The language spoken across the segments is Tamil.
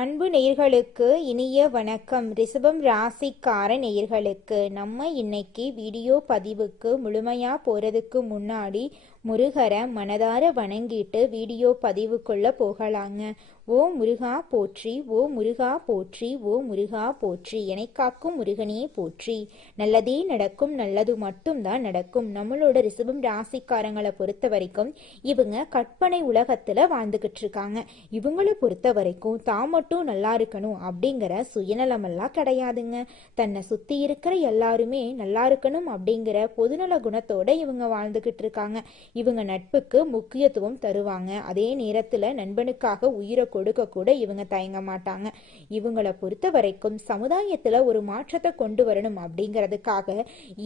அன்பு நேயர்களுக்கு இனிய வணக்கம். ரிஷபம் ராசிக்கார நேயர்களுக்கு நம்ம இன்னைக்கு வீடியோ பதிவுக்கு முழுமையா போறதுக்கு முன்னாடி முருகரை மனதார வணங்கிட்டு வீடியோ பதிவுக்குள்ள போகலாங்க. ஓ முருகா போற்றி, ஓ முருகா போற்றி, ஓ முருகா போற்றி, என்னை காக்கும் முருகனே போற்றி. நல்லதே நடக்கும், நல்லது மட்டும்தான் நடக்கும். நம்மளோட ரிஷபம் ராசிக்காரங்களை பொறுத்த வரைக்கும் இவங்க கற்பனை உலகத்துல வாழ்ந்துகிட்டு இருக்காங்க. இவங்களை பொறுத்த வரைக்கும் தான் மட்டும் நல்லா இருக்கணும் அப்படிங்கிற சுயநலமெல்லாம் கிடையாதுங்க. தன்னை சுத்தி இருக்கிற எல்லாருமே நல்லா இருக்கணும் அப்படிங்கிற பொதுநல குணத்தோட இவங்க வாழ்ந்துகிட்டு இருக்காங்க. இவங்க நட்புக்கு முக்கியத்துவம் தருவாங்க. அதே நேரத்துல நண்பனுக்காக உயிரை கொடுக்க கூட இவங்க தயங்க மாட்டாங்க. இவங்களை பொறுத்த வரைக்கும் சமுதாயத்துல ஒரு மாற்றத்தை கொண்டு வரணும் அப்படிங்கிறதுக்காக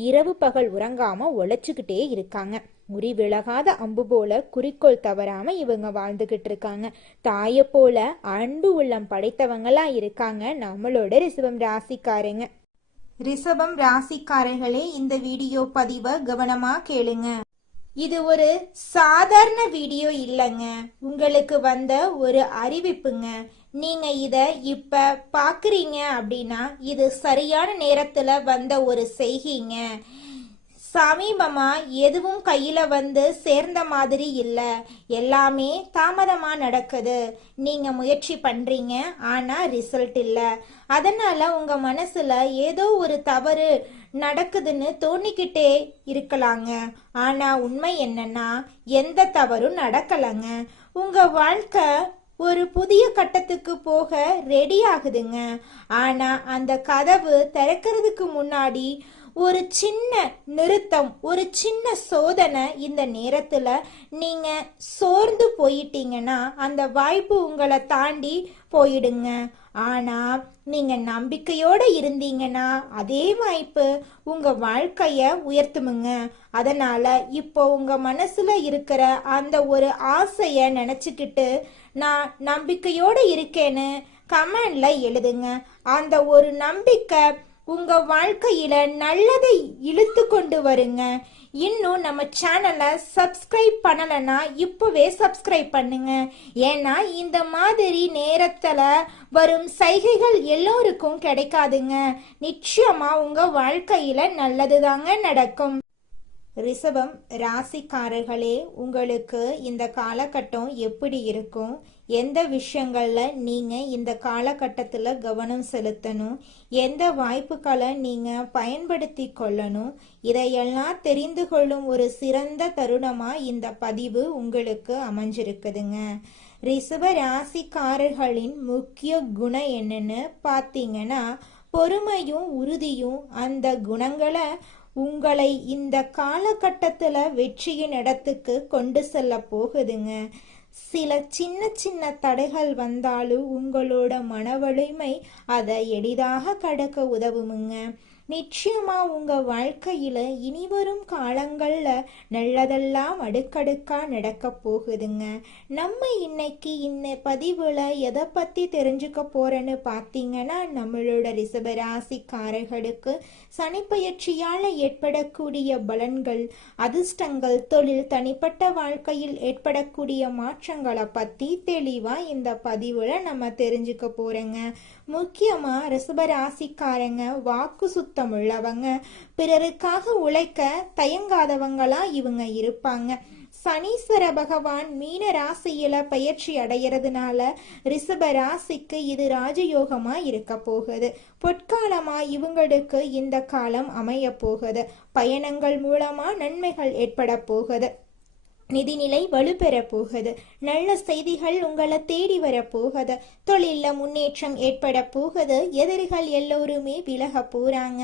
இரவு பகல் உறங்காம உழைச்சுக்கிட்டே இருக்காங்க. முறிவிலகாத அம்பு போல குறிக்கோள் தவறாம இவங்க வாழ்ந்துகிட்டு இருக்காங்க. தாயை போல அன்பு உள்ளம் படைத்தவங்களா இருக்காங்க நம்மளோட ரிஷபம் ராசிக்காரங்க. ரிஷபம் ராசிக்காரர்களே, இந்த வீடியோ பதிவை கவனமா கேளுங்க. இது ஒரு சாதாரண வீடியோ இல்லைங்க, உங்களுக்கு வந்த ஒரு அறிவிப்புங்க. நீங்க இத இப்ப பாக்குறீங்க அப்படின்னா இது சரியான நேரத்துல வந்த ஒரு செய்திங்க. சமீபமா எதுவும் கையில வந்து சேர்ந்த மாதிரி இல்ல, எல்லாமே தாமதமா நடக்குது. நீங்க முயற்சி பண்றீங்க, ஆனா ரிசல்ட் இல்ல. அதனால உங்க மனசுல ஏதோ ஒரு தவறு நடக்குதுன்னு தோணிக்கிட்டே இருக்கலாங்க. ஆனா உண்மை என்னன்னா எந்த தவறும் நடக்கலங்க. உங்க வாழ்க்கை ஒரு புதிய கட்டத்துக்கு போக ரெடி ஆகுதுங்க. ஆனா அந்த கதவு திறக்கிறதுக்கு முன்னாடி ஒரு சின்ன நிறுத்தம், ஒரு சின்ன சோதனை. இந்த நேரத்துல நீங்க சோர்ந்து போயிட்டீங்கன்னா அந்த வாய்ப்பு உங்களை தாண்டி போயிடுங்க. ஆனா நீங்க நம்பிக்கையோட இருந்தீங்கன்னா அதே வாய்ப்பு உங்க வாழ்க்கைய உயர்த்துமுங்க. அதனால இப்போ உங்க மனசுல இருக்கிற அந்த ஒரு ஆசைய நினைச்சுக்கிட்டு நான் நம்பிக்கையோட இருக்கேன்னு கமெண்ட்ல எழுதுங்க. அந்த ஒரு நம்பிக்கை உங்க வாழ்க்கையில நல்லதை இழுத்து கொண்டு வருங்க. இன்னும் நம்ம சேனலை சப்ஸ்கிரைப் பண்ணலன்னா இப்பவே சப்ஸ்கிரைப் பண்ணுங்க. ஏன்னா இந்த மாதிரி நேரத்துல வரும் சைகைகள் எல்லோருக்கும் கிடைக்காதுங்க. நிச்சயமா உங்க வாழ்க்கையில நல்லதுதாங்க நடக்கும். ரிஷபம் ராசிக்காரர்களே, உங்களுக்கு இந்த காலகட்டம் எப்படி இருக்கும்? எந்த விஷயங்கள்ல நீங்க இந்த காலகட்டத்துல கவனம் செலுத்தணும்? எந்த வாய்ப்புகளை நீங்க பயன்படுத்தி கொள்ளணும்? இதையெல்லாம் தெரிந்து கொள்ளும் ஒரு சிறந்த தருணமா இந்த பதிவு உங்களுக்கு அமைஞ்சிருக்குதுங்க. ரிஷப ராசிக்காரர்களின் முக்கிய குணம் என்னன்னு பார்த்தீங்கன்னா பொறுமையும் உறுதியும். அந்த குணங்களை உங்களை இந்த காலகட்டத்துல வெற்றியின் இடத்துக்கு கொண்டு செல்ல போகுதுங்க. சில சின்ன சின்ன தடைகள் வந்தாலும் உங்களோட மன வலிமை அதை எளிதாக கடக்க உதவுமுங்க. நிச்சயமா உங்க வாழ்க்கையில இனிவரும் காலங்கள்ல நல்லதெல்லாம் அடுக்கடுக்கா நடக்க போகுதுங்க. நம்ம இன்னைக்கு இந்த பதிவுல எதை பத்தி தெரிஞ்சுக்க போறேன்னு பார்த்தீங்கன்னா நம்மளோட ரிஷப ராசிக்காரர்களுக்கு சனிப்பெயர்ச்சியால ஏற்படக்கூடிய பலன்கள், அதிர்ஷ்டங்கள், தொழில், தனிப்பட்ட வாழ்க்கையில் ஏற்படக்கூடிய மாற்றங்களை பத்தி தெளிவா இந்த பதிவுல நம்ம தெரிஞ்சுக்க போறோங்க. முக்கியமா ரிஷப ராசிக்காரங்க வாக்கு சுத்தம் உள்ளவங்க, பிறருக்காக உழைக்க தயங்காதவங்களா இவங்க இருப்பாங்க. சனீஸ்வர பகவான் மீன ராசியில பயிற்சி அடைகிறதுனால ரிஷப ராசிக்கு இது ராஜயோகமா இருக்க போகுது. பொற்காலமா இவங்களுக்கு இந்த காலம் அமைய போகுது. பயணங்கள் மூலமா நன்மைகள் ஏற்பட போகுது. நிதிநிலை வலுப்பெற போகுது. நல்ல செய்திகள் உங்களை தேடி வர போகுது. தொழில முன்னேற்றம் ஏற்பட போகுது. எதிரிகள் எல்லோருமே விலக போறாங்க.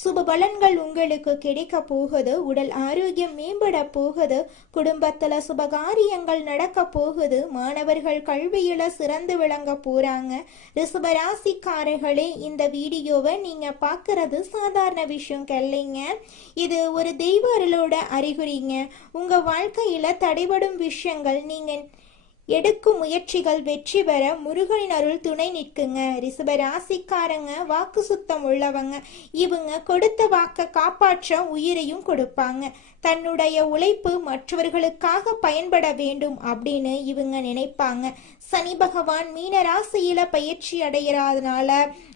சுப பலன்கள் உங்களுக்கு கிடைக்க போகுது. உடல் ஆரோக்கியம் மேம்பட போகுது. குடும்பத்துல சுபகாரியங்கள் நடக்க போகுது. மாணவர்கள் கல்வியில சிறந்து விளங்க போறாங்க. ரிஷபராசிக்காரர்களே, இந்த வீடியோவை நீங்க பாக்குறது சாதாரண விஷயம் இல்லைங்க. இது ஒரு தெய்வ அருளோட அறிகுறிங்க. உங்க வாழ்க்கையில தடைபடும் விஷயங்கள், நீங்க எடுக்கும் முயற்சிகள் வெற்றி பெற முருகனின் அருள் துணை நிற்குங்க. ரிஷப ராசிக்காரங்க வாக்கு சுத்தம் உள்ளவங்க. இவங்க கொடுத்த வாக்க காப்பாற்ற உயிரையும் கொடுப்பாங்க. தன்னுடைய உழைப்பு மற்றவர்களுக்காக பயன்பட வேண்டும் அப்படின்னு இவங்க நினைப்பாங்க. சனி பகவான் மீன ராசியில பயிற்சி அடைகிறதுனால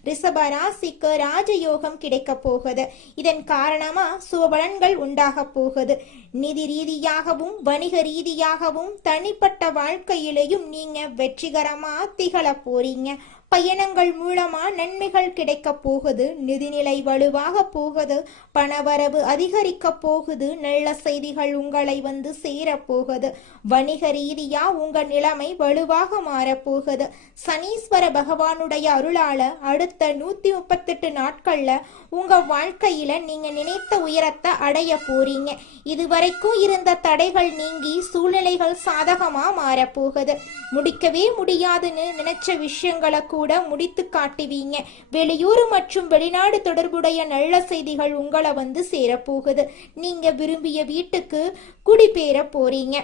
ரிஷப ராசிக்கு ராஜயோகம் கிடைக்க போகுது. இதன் காரணமா சுபபலன்கள் உண்டாக போகுது. நிதி ரீதியாகவும் வணிக ரீதியாகவும் தனிப்பட்ட வாழ்க்கையிலையும் நீங்க வெற்றிகரமா திகழ போறீங்க. பயணங்கள் மூலமா நன்மைகள் கிடைக்க போகுது. நிதிநிலை வலுவாக போகுது. பணவரவு அதிகரிக்க போகுது. நல்ல செய்திகள் உங்களை வந்து சேர போகுது. வணிக ரீதியா உங்க நிலைமை வலுவாக மாறப்போகுது. சனீஸ்வர பகவானுடைய அருளால அடுத்த 138 நாட்கள்ல உங்க வாழ்க்கையில நீங்க நினைத்த உயரத்தை அடைய போறீங்க. இதுவரைக்கும் இருந்த தடைகள் நீங்கி சூழ்நிலைகள் சாதகமா மாறப்போகுது. முடிக்கவே முடியாதுன்னு நினைச்ச விஷயங்களை கூட முடித்து காட்டுவீங்க. வெளியூர் மற்றும் வெளிநாடு தொடர்புடைய நல்ல செய்திகள் உங்களை வந்து சேரப்போகுது. நீங்க விரும்பிய வீட்டுக்கு குடிபெயர போறீங்க.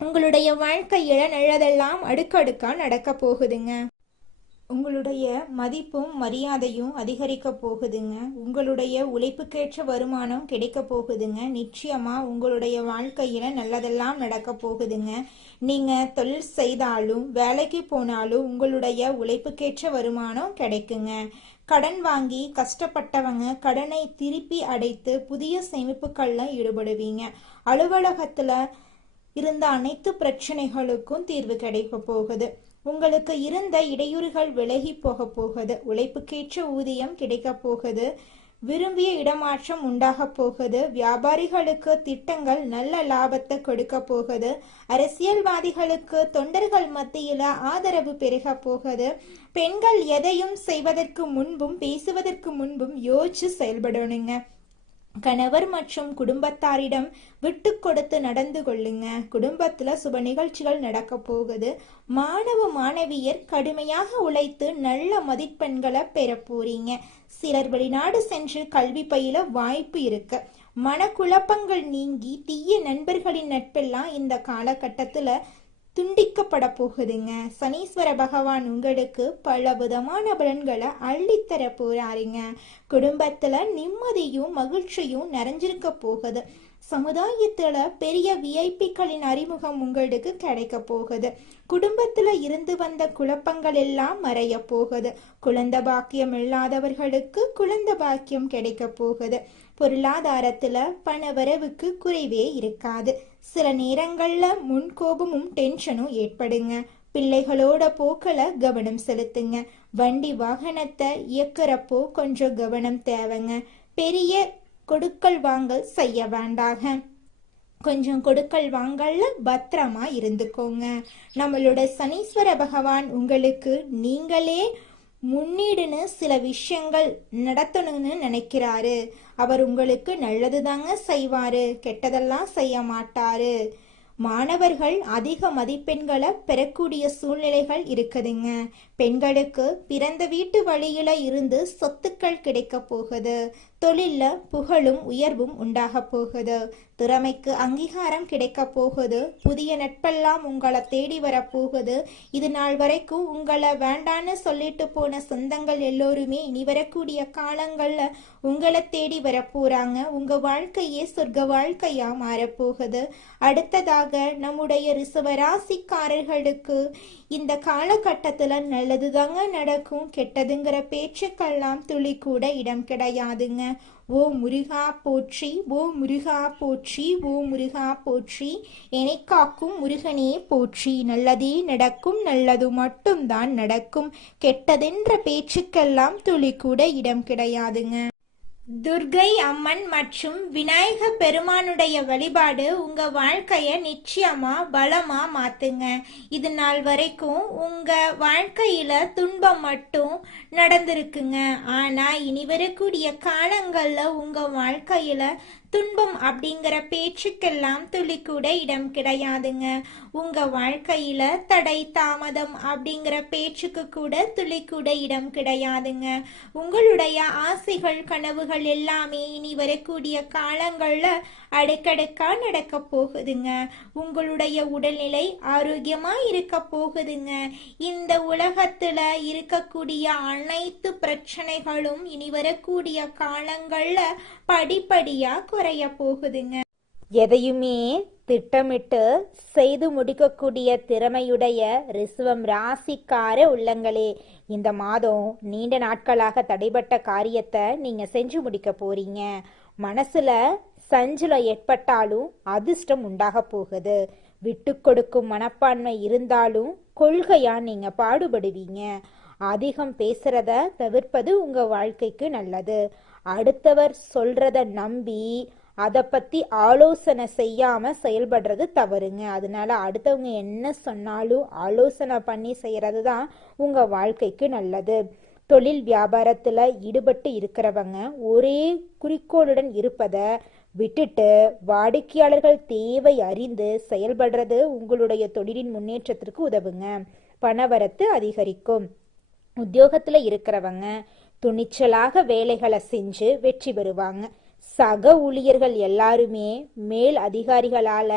உங்களுடைய வாழ்க்கையில நல்லதெல்லாம் அடுக்கடுக்கா நடக்க போகுதுங்க. உங்களுடைய மதிப்பும் மரியாதையும் அதிகரிக்க போகுதுங்க. உங்களுடைய உழைப்புக்கேற்ற வருமானம் கிடைக்க போகுதுங்க. நிச்சயமா உங்களுடைய வாழ்க்கையில நல்லதெல்லாம் நடக்க போகுதுங்க. நீங்க தொழில் செய்தாலும் வேலைக்கு போனாலும் உங்களுடைய உழைப்புக்கேற்ற வருமானம் கிடைக்குங்க. கடன் வாங்கி கஷ்டப்பட்டவங்க கடனை திருப்பி அடைத்து புதிய சேமிப்புகள்ல ஈடுபடுவீங்க. அலுவலகத்துல இருந்த அனைத்து பிரச்சனைகளுக்கும் தீர்வு கிடைக்க போகுது. உங்களுக்கு இருந்த இடையூறுகள் விலகி போக போகுது. உழைப்புக்கேற்ற ஊதியம் கிடைக்க போகுது. விரும்பிய இடமாற்றம் உண்டாக போகுது. வியாபாரிகளுக்கு திட்டங்கள் நல்ல லாபத்தை கொடுக்க போகுது. அரசியல்வாதிகளுக்கு தொண்டர்கள் மத்தியில ஆதரவு பெருக போகுது. பெண்கள் எதையும் செய்வதற்கு முன்பும் பேசுவதற்கு முன்பும் யோசிச்சு செயல்படணுங்க. கணவர் மற்றும் குடும்பத்தாரிடம் விட்டு கொடுத்து நடந்து கொள்ளுங்க. குடும்பத்துல சுப நிகழ்ச்சிகள் நடக்க போகுது. மாணவ மாணவியர் கடுமையாக உழைத்து நல்ல மதிப்பெண்களை பெற போறீங்க. சிலர் வெளிநாடு சென்று கல்வி பயில வாய்ப்பு இருக்கு. மனக்குழப்பங்கள் நீங்கி தீய நண்பர்களின் நட்பெல்லாம் இந்த காலகட்டத்துல துண்டிக்கப்பட போகுதுங்க. சனீஸ்வர பகவான் உங்களுக்கு பல விதமான பலன்களை அள்ளித்தர போறாருங்க. குடும்பத்துல நிம்மதியும் மகிழ்ச்சியும் நிறைஞ்சிருக்க போகுது. சமுதாயத்துல பெரிய விஐபிக்களின் அறிமுகம் உங்களுக்கு கிடைக்க போகுது. குடும்பத்துல இருந்து வந்த குழப்பங்கள் எல்லாம் மறைய போகுது. குழந்தை பாக்கியம் இல்லாதவர்களுக்கு குழந்தை பாக்கியம் கிடைக்க போகுது. பொருளாதாரத்துல பண வரவுக்கு குறைவே இருக்காது. சில நேரங்கள்ல முன்கோபமும் டென்ஷனும் ஏற்படுங்க. பிள்ளைகளோட போக்களை கவனம் செலுத்துங்க. வண்டி வாகனத்தை இயக்குறப்போ கொஞ்சம் கவனம் தேவைங்க. பெரிய கொடுக்கல் வாங்கல் செய்ய வேண்டாங்க. கொஞ்சம் கொடுக்கல் வாங்கல்ல பத்திரமா இருந்துக்கோங்க. நம்மளோட சனீஸ்வர பகவான் உங்களுக்கு நீங்களே முன்னீடுன்னு சில விஷயங்கள் நடத்தணும்னு நினைக்கிறாரு. அவர் உங்களுக்கு நல்லது தாங்க செய்வாரு, கெட்டதெல்லாம் செய்ய மாட்டாரு. மாணவர்கள் அதிக மதிப்பெண்களை பெறக்கூடிய சூழ்நிலைகள் இருக்குதுங்க. பெண்களுக்கு பிறந்த வீட்டு வழியில இருந்து சொத்துக்கள் கிடைக்க போகுது. தொழில்ல புகழும் உயர்வும் உண்டாக போகுது. திறமைக்கு அங்கீகாரம் கிடைக்க போகுது. புதிய நட்பெல்லாம் உங்களை தேடி வரப்போகுது. இது நாள் வரைக்கும் உங்களை வேண்டான்னு சொல்லிட்டு போன சொந்தங்கள் எல்லோருமே இனி வரக்கூடிய காலங்கள்ல உங்களை தேடி வரப்போறாங்க. உங்க வாழ்க்கையே சொர்க்க வாழ்க்கையா மாறப்போகுது. அடுத்ததாக நம்முடைய ரிஷபராசிக்காரர்களுக்கு இந்த காலகட்டத்துல நல்லதுதாங்க நடக்கும். கெட்டதுங்கிற பேச்சுக்கெல்லாம் துளி கூட இடம் கிடையாதுங்க. ஓ முருகா போற்றி, ஓ முருகா போற்றி, ஓ முருகா போற்றி, என்னை காக்கும் முருகனே போற்றி. நல்லதே நடக்கும், நல்லது மட்டும்தான் நடக்கும். கெட்டதென்ற பேச்சுக்கெல்லாம் துளி கூட இடம் கிடையாதுங்க. துர்கை அம்மன் மற்றும் விநாயக பெருமானுடைய வழிபாடு உங்க வாழ்க்கைய நிச்சயமா பலமா மாத்துங்க. இது நாள் வரைக்கும் உங்க வாழ்க்கையில துன்பம் மட்டும் நடந்திருக்குங்க. ஆனா இனி வரக்கூடிய காலங்கள்ல உங்க வாழ்க்கையில துன்பம் அப்படிங்கிற பேச்சுக்கெல்லாம் துளி கூட இடம் கிடையாதுங்க. உங்க வாழ்க்கையில தடை தாமதம் அப்படிங்கிற பேச்சுக்கு கூட துளி கூட இடம் கிடையாதுங்க. உங்களுடைய ஆசைகள் கனவுகள் எல்லாமே இனி வரக்கூடிய காலங்கள்ல அடுக்கடுக்கா நடக்க போகுதுங்க. உங்களுடைய உடல்நிலை ஆரோக்கியமா இருக்க போகுதுங்க. இந்த உலகத்துல இருக்கக்கூடிய அனைத்து பிரச்சனைகளும் இனி வரக்கூடிய காலங்கள்ல படிப்படியா குறைய போகுதுங்க. எதையுமே திட்டமிட்டு செய்து முடிக்கக்கூடிய திறமையுடைய ரிஷபம் ராசிக்கார உள்ளங்களே, இந்த மாதம் நீண்ட நாட்களாக தடைபட்ட காரியத்தை நீங்க செஞ்சு முடிக்க போறீங்க. மனசுல சஞ்சலம் ஏற்பட்டாலும் அதிர்ஷ்டம் உண்டாக போகுது. விட்டு கொடுக்கும் மனப்பான்மை இருந்தாலும் கொள்கையா நீங்க பாடுபடுவீங்க. அதிகம் பேசுறத தவிர்ப்பது உங்க வாழ்க்கைக்கு நல்லது. அடுத்தவர் சொல்றத நம்பி அதை பத்தி ஆலோசனை செய்யாம செயல்படுறது தவறுங்க. அதனால அடுத்தவங்க என்ன சொன்னாலும் ஆலோசனை பண்ணி செய்யறது தான் உங்க வாழ்க்கைக்கு நல்லது. தொழில் வியாபாரத்துல ஈடுபட்டு இருக்கிறவங்க ஒரே குறிக்கோளுடன் இருப்பதை விட்டுட்டு வாடிக்கையாளர்கள் தேவை அறிந்து செயல்படுறது உங்களுடைய தொழிலின் முன்னேற்றத்திற்கு உதவுங்க. பணவரத்து அதிகரிக்கும். உத்தியோகத்துல இருக்கிறவங்க துணிச்சலாக வேலைகளை செஞ்சு வெற்றி பெறுவாங்க. சக ஊழியர்கள் எல்லாருமே மேல் அதிகாரிகளால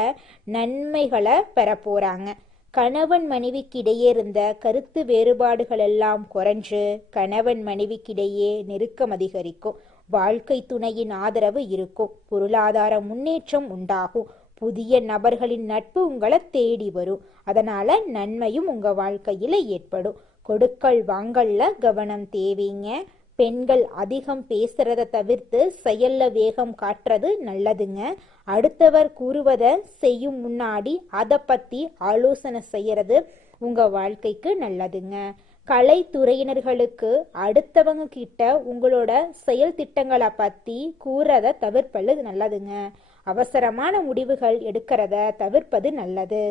நன்மைகளை பெற போறாங்க. கணவன் மனைவிக்கிடையே இருந்த கருத்து வேறுபாடுகள் எல்லாம் குறைஞ்சு கணவன் மனைவிக்கிடையே நெருக்கம் அதிகரிக்கும். வாழ்க்கை துணையின் ஆதரவு இருக்கும். பொருளாதார முன்னேற்றம் உண்டாகும். புதிய நபர்களின் நட்பு உங்களை தேடி வரும். அதனால நன்மையும் உங்க வாழ்க்கையில ஏற்படும். கொடுக்கல் வாங்கல்ல கவனம் தேவைங்க. பெண்கள் அதிகம் பேசுறத தவிர்த்து செயல்ல வேகம் காட்டுறது நல்லதுங்க. அடுத்தவர் கூறுவதை செய்யும் முன்னாடி அதை பத்தி ஆலோசனை செய்யறது உங்க வாழ்க்கைக்கு நல்லதுங்க. கலைத்துறையினர்களுக்கு அடுத்தவங்க கிட்ட உங்களோட செயல் திட்டங்களை பத்தி கூறத தவிர்ப்பது நல்லதுங்க. அவசரமான முடிவுகள் எடுக்கிறத தவிர்ப்பது நல்லது.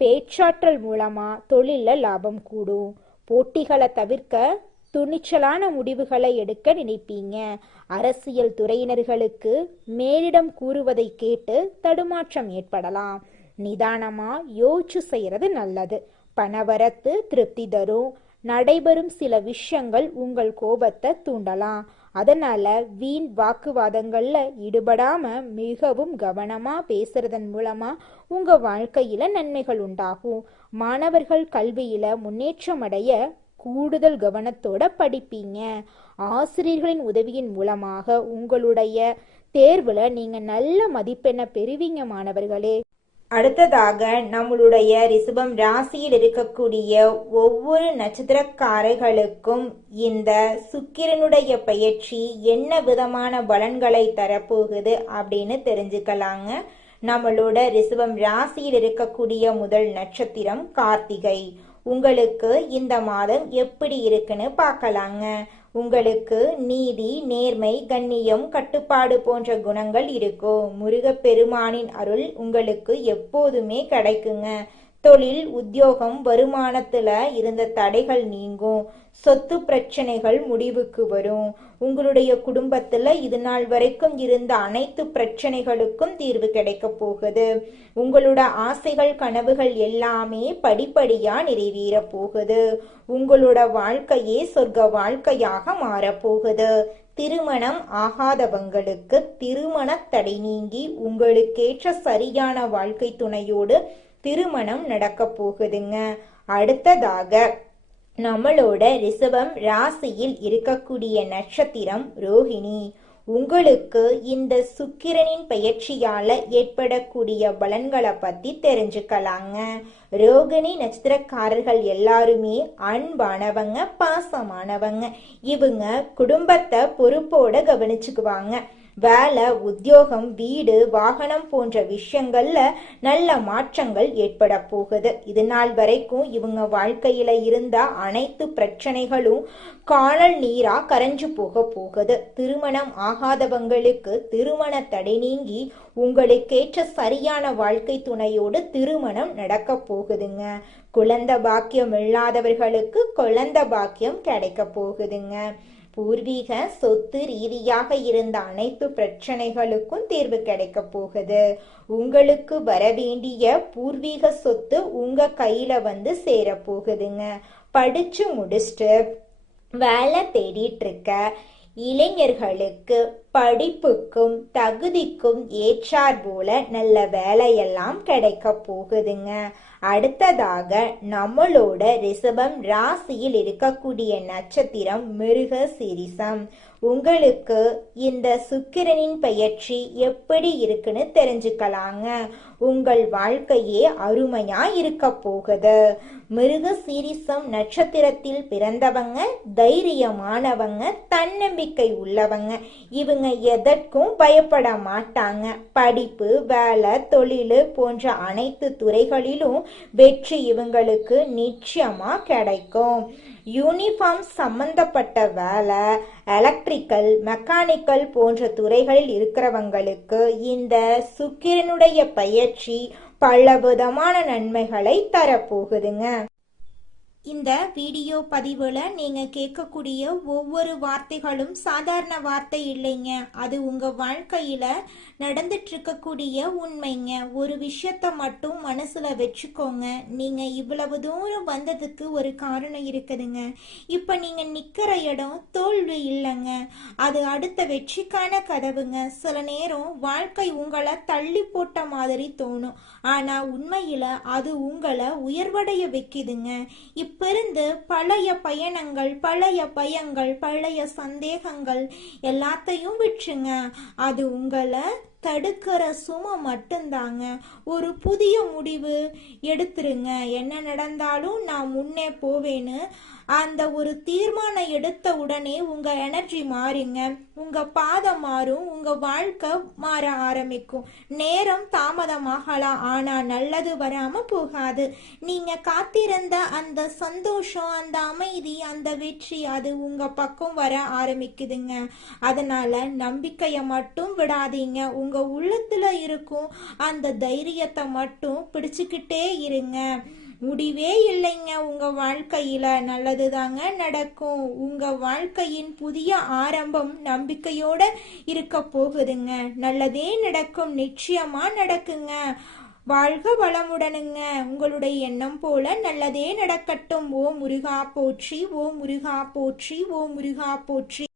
பேச்சாற்றல் மூலமா தொழில லாபம் கூடும். போட்டிகளை தவிர்க்க துணிச்சலான முடிவுகளை எடுக்க நினைப்பீங்க. அரசியல் துறையினர்களுக்கு மேலிடம் கூறுவதை கேட்டு தடுமாற்றம் ஏற்படலாம். நிதானமா யோசிச்சு செய்யறது நல்லது. பணவரத்து திருப்தி தரும். நடைபெறும் சில விஷயங்கள் உங்கள் கோபத்தை தூண்டலாம். அதனால வீண் வாக்குவாதங்கள்ல ஈடுபடாம மிகவும் கவனமா பேசுறதன் மூலமா உங்க வாழ்க்கையில நன்மைகள் உண்டாகும். மாணவர்கள் கல்வியில முன்னேற்றம் அடைய கூடுதல் கவனத்தோட படிப்பீங்க. ஆசிரியர்களின் உதவியின் மூலமாக உங்களுடைய தேர்வுல நீங்க நல்ல மதிப்பெண்ணை பெறுவீங்க மாணவர்களே. அடுத்ததாக நம்மளுடைய ரிஷபம் ராசியில் இருக்கக்கூடிய ஒவ்வொரு நட்சத்திரக்காரர்களுக்கும் இந்த சுக்கிரனுடைய பயிற்சி என்ன விதமான பலன்களை தரப்போகுது அப்படின்னு தெரிஞ்சுக்கலாங்க. நம்மளோட ரிஷபம் ராசியில் இருக்கக்கூடிய முதல் நட்சத்திரம் கார்த்திகை. உங்களுக்கு இந்த மாதம் எப்படி இருக்குன்னு பார்க்கலாங்க. உங்களுக்கு நீதி, நேர்மை, கண்ணியம், கட்டுப்பாடு போன்ற குணங்கள் இருக்கும். முருகப்பெருமானின் அருள் உங்களுக்கு எப்போதுமே கிடைக்குங்க. தொழில், உத்தியோகம், வருமானத்துல இருந்த தடைகள் நீங்கும். சொத்து பிரச்சனைகள் முடிவுக்கு வரும். உங்களுடைய குடும்பத்துல இது நாள் வரைக்கும் இருந்த அனைத்து பிரச்சனைகளுக்கும் தீர்வு கிடைக்க போகுது. உங்களோட ஆசைகள், கனவுகள் எல்லாமே படிப்படியா நிறைவேற போகுது. உங்களோட வாழ்க்கையே சொர்க்க வாழ்க்கையாக மாறப்போகுது. திருமணம் ஆகாதவங்களுக்கு திருமண தடை நீங்கி உங்களுக்கேற்ற சரியான வாழ்க்கை துணையோடு திருமணம் நடக்க போகுதுங்க. அடுத்ததாக நம்மளோட ரிஷபம் ராசியில் இருக்கக்கூடிய நட்சத்திரம் ரோஹிணி. உங்களுக்கு இந்த சுக்கிரனின் பயிற்சியால ஏற்படக்கூடிய பலன்களை பத்தி தெரிஞ்சுக்கலாங்க. ரோகிணி நட்சத்திரக்காரர்கள் எல்லாருமே அன்பானவங்க, பாசமானவங்க. இவங்க குடும்பத்தை பொறுப்போட கவனிச்சுக்குவாங்க. வேலை, உத்தியோகம், வீடு, வாகனம் போன்ற விஷயங்கள்ல நல்ல மாற்றங்கள் ஏற்பட போகுது. இது நாள் வரைக்கும் இவங்க வாழ்க்கையில இருந்த அனைத்து பிரச்சனைகளும் காணல் நீரா கரைஞ்சு போகுது. திருமணம் ஆகாதவங்களுக்கு திருமண தடை நீங்கி உங்களுக்கேற்ற சரியான வாழ்க்கை துணையோடு திருமணம் நடக்க போகுதுங்க. குழந்தை பாக்கியம் இல்லாதவர்களுக்கு குழந்தை பாக்கியம் கிடைக்க போகுதுங்க. பூர்வீக சொத்து ரீதியாக இருந்த அனைத்து பிரச்சனைகளுக்கும் தீர்வு கிடைக்க போகுது. உங்களுக்கு வர வேண்டிய பூர்வீக சொத்து உங்க கையில வந்து சேர போகுதுங்க. படிச்சு முடிச்சுட்டு வேலை தேடிட்டு இருக்க இளைஞர்களுக்கு படிப்புக்கும் தகுதிக்கும் ஏற்றார் போல நல்ல வேலையெல்லாம் கிடைக்க போகுதுங்க. அடுத்ததாக நம்மளோட ரிஷபம் ராசியில் இருக்கக்கூடிய நட்சத்திரம் மிருக சீரிஷம். உங்களுக்கு இந்த சுக்கிரனின் பெயர்ச்சி எப்படி இருக்குன்னு தெரிஞ்சுக்கலாங்க. உங்கள் வாழ்க்கையே அருமையா இருக்க போகுது. மிருக சீரிஷம் நட்சத்திரத்தில் பிறந்தவங்க தைரியமானவங்க, தன்னம்பிக்கை உள்ளவங்க. இவங்க எதற்கும் பயப்பட மாட்டாங்க. படிப்பு, வேலை, தொழில் போன்ற அனைத்து துறைகளிலும் வெற்றி இவங்களுக்கு நிச்சயமா கிடைக்கும். யூனிஃபார்ம் சம்பந்தப்பட்ட வேலை, எலக்ட்ரிக்கல், மெக்கானிக்கல் போன்ற துறைகளில் இருக்கிறவங்களுக்கு இந்த சுக்கிரனுடைய பயிற்சி பல விதமான நன்மைகளை தரப்போகுதுங்க. இந்த வீடியோ பதிவில் நீங்கள் கேட்கக்கூடிய ஒவ்வொரு வார்த்தைகளும் சாதாரண வார்த்தை இல்லைங்க. அது உங்கள் வாழ்க்கையில் நடந்துட்டு இருக்கக்கூடிய உண்மைங்க. ஒரு விஷயத்த மட்டும் மனசில் வச்சுக்கோங்க. நீங்கள் இவ்வளவு தூரம் வந்ததுக்கு ஒரு காரணம் இருக்குதுங்க. இப்போ நீங்கள் நிற்கிற இடம் தோல்வி இல்லைங்க, அது அடுத்த வெற்றிக்கான கதவுங்க. சில நேரம் வாழ்க்கை உங்களை தள்ளி போட்ட மாதிரி தோணும், ஆனால் உண்மையில் அது உங்களை உயர்வடைய வைக்குதுங்க. இப்பிருந்து பழைய பயணங்கள், பழைய பயங்கள், பழைய சந்தேகங்கள் எல்லாத்தையும் விட்டுருங்க. அது உங்களை தடுக்கிற சுமை மட்டும்தாங்க. ஒரு புதிய முடிவு எடுத்துருங்க. என்ன நடந்தாலும் நான் முன்னே போவேன்னு அந்த ஒரு தீர்மானம் எடுத்த உடனே உங்க எனர்ஜி மாறுங்க, உங்க பாதை மாறும், உங்க வாழ்க்கை மாற ஆரம்பிக்கும். நேரம் தாமதமாகலாம், ஆனா நல்லது வராம போகாது. நீங்க காத்திருந்த அந்த சந்தோஷம், அந்த அமைதி, அந்த வெற்றி அது உங்க பக்கம் வர ஆரம்பிக்குதுங்க. அதனால நம்பிக்கையை மட்டும் விடாதீங்க. உங்க உள்ளத்துல இருக்கும் அந்த தைரியத்தை மட்டும் பிடிச்சுக்கிட்டே இருங்க. முடிவே இல்லைங்க. உங்க வாழ்க்கையில நல்லதுதாங்க நடக்கும். உங்க வாழ்க்கையின் புதிய ஆரம்பம் நம்பிக்கையோட இருக்க போகுதுங்க. நல்லதே நடக்கும், நிச்சயமா நடக்குங்க. வாழ்க வளமுடனுங்க. உங்களுடைய எண்ணம் போல நல்லதே நடக்கட்டும். ஓ முருகா போற்றி, ஓ முருகா போற்றி, ஓ முருகா போற்றி.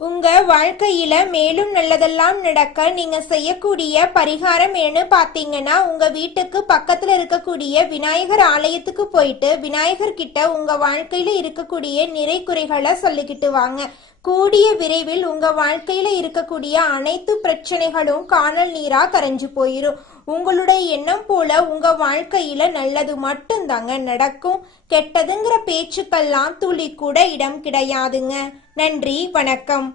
உங்க வாழ்க்கையில மேலும் நல்லதெல்லாம் நடக்க நீங்க செய்யக்கூடிய பரிகாரம் என்னன்னு பாத்தீங்கன்னா, உங்க வீட்டுக்கு பக்கத்துல இருக்கக்கூடிய விநாயகர் ஆலயத்துக்கு போயிட்டு விநாயகர் கிட்ட உங்க வாழ்க்கையில இருக்கக்கூடிய நிறை குறைகளை சொல்லிக்கிட்டு வாங்க. கூடிய விரைவில் உங்க வாழ்க்கையில இருக்கக்கூடிய அனைத்து பிரச்சனைகளும் காணல் நீரா கரைஞ்சு போயிரும். உங்களுடைய எண்ணம் போல உங்க வாழ்க்கையில நல்லது மட்டும்தாங்க நடக்கும். கெட்டதுங்கிற பேச்சுக்கெல்லாம் துளி கூட இடம் கிடையாதுங்க. நன்றி, வணக்கம்.